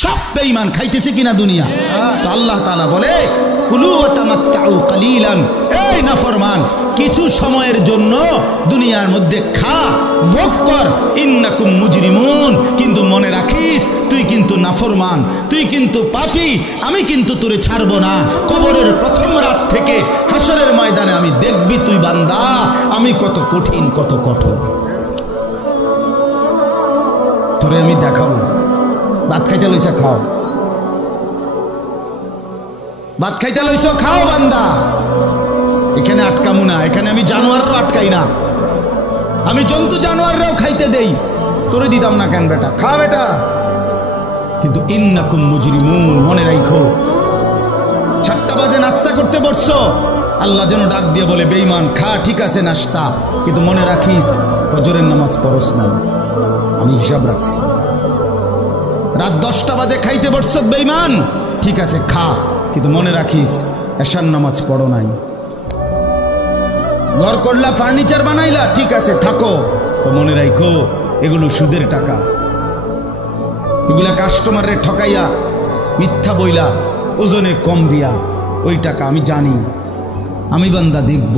সব বেঈমান খাইতেছে কিনা দুনিয়া। তো আল্লাহ তাআলা বলে কুলু ওয়া তামাত্তাউ কালিলান, এই নাফরমান কিছু সময়ের জন্য দুনিয়ার মধ্যে খা, ভোগ কর, ইন্নাকুম মুজরিমুন, কিন্তু মনে রাখিস তুই কিন্তু নাফরমান, তুই কিন্তু পাপী, আমি কিন্তু তোরে ছাড়বো না। কবরের প্রথম রাত থেকে হাসরের ময়দানে আমি দেখবি তুই বান্দা আমি কত কঠিন কত কঠোর, তোরে আমি দেখাবো। ভাত খাইতে লইছ খাও, ভাত খাইতে লইছ খাও বান্দা, এখানে আটকামু না, এখানে আমি জানোয়াররাও আটকাই না, আমি জন্তু জানোয়াররাও খাইতে দেই, তোরে দিতাম না কেন বেটা, খা বেটা। কিন্তু ইন্নাকুম মুজরিমুন, মনে রাখো 7টা বাজে নাস্তা করতে বসছো, আল্লাহ যেন ডাক দিয়ে বলে বেঈমান খা, ঠিক আছে নাস্তা, কিন্তু মনে রাখিস ফজরের নামাজ পড়স না, আমি হিসাব রাখছি। রাত 10টা বাজে খাইতে বসছ বেঈমান, ঠিক আছে খা, কিন্তু মনে রাখিস এশার নামাজ পড়ো নাই। ঘর করলা, ফার্নিচার বানাইলা, ঠিক আছে থাকো, তো মনে রাখো এগুলো সুদের টাকা, এগুলা কাস্টমারের ঠকাইয়া মিথ্যা বইলা ওজনে কম দিয়া ওই টাকা আমি জানি, আমি বান্দা দেখব।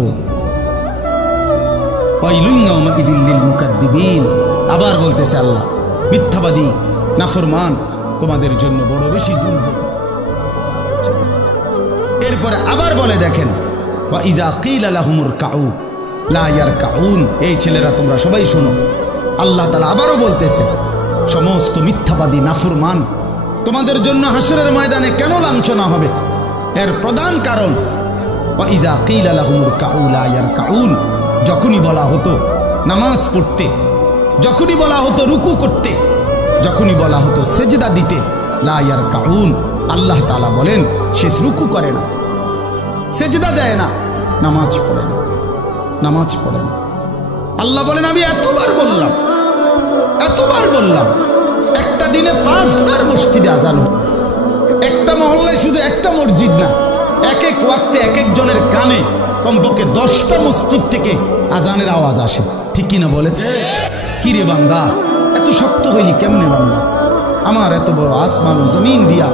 আবার বলতেছে আল্লাহ মিথ্যাবাদী নাফরমান তোমাদের জন্য বড় বেশি দুর্ভোগ। এরপরে আবার বলে দেখেন ওয়াইযা কিলা লাহুমুর কাউ লা ইয়ারকাউন, এই ছেলেরা তোমরা সবাই শোনো, আল্লাহ তাআলা আবারও বলতেছে সমস্ত মিথ্যাবাদী নাফরমান তোমাদের জন্য হাসরের ময়দানে কেন লাঞ্ছনা হবে, এর প্রধান কারণ ওয়াইযা কিলা লাহুমুর কাউ লা ইয়ারকাউন, যখনই বলা হতো নামাজ পড়তে, যখনই বলা হতো রুকু করতে, যখনই বলা হতো সেজদা দিতে, লা ইয়ারকাউন, আল্লাহ তাআলা বলেন সে রুকু করে না, সেজদা দেয় না, নামাজ পড়ে না, নামাজ পড়ে না। আল্লাহ বলেন আমি এতবার বললাম, এতবার বললাম, একটা দিনে 5 বার মসজিদে আজান হয়, একটা মহল্লায় শুধু একটা মসজিদ না, এক এক ওয়াক্তে এক একজনের কানে কমপক্ষে 10টা মসজিদ থেকে আজানের আওয়াজ আসে, ঠিক কিনা বলেন? কি রে বান্দা এত শক্ত হইলি কেমনে বান্দা, আমার এত বড় আসমান জমিন দিয়া,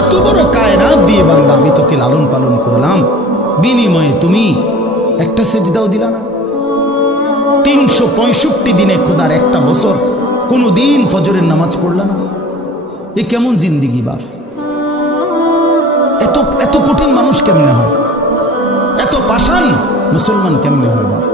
এত বড় কায়নাত দিয়ে বান্দা আমি তোকে লালন পালন করলাম, বিনিময়ে তুমি একটা সেজদাও দিলা না। 365 দিনে খোদার একটা বছর কোনো দিন ফজরের নামাজ পড়লা না, এ কেমন জিন্দিগি বাপ? এত এত কঠিন মানুষ কেমনে হয়, এত পাষাণ মুসলমান কেমনে হয় বাপ?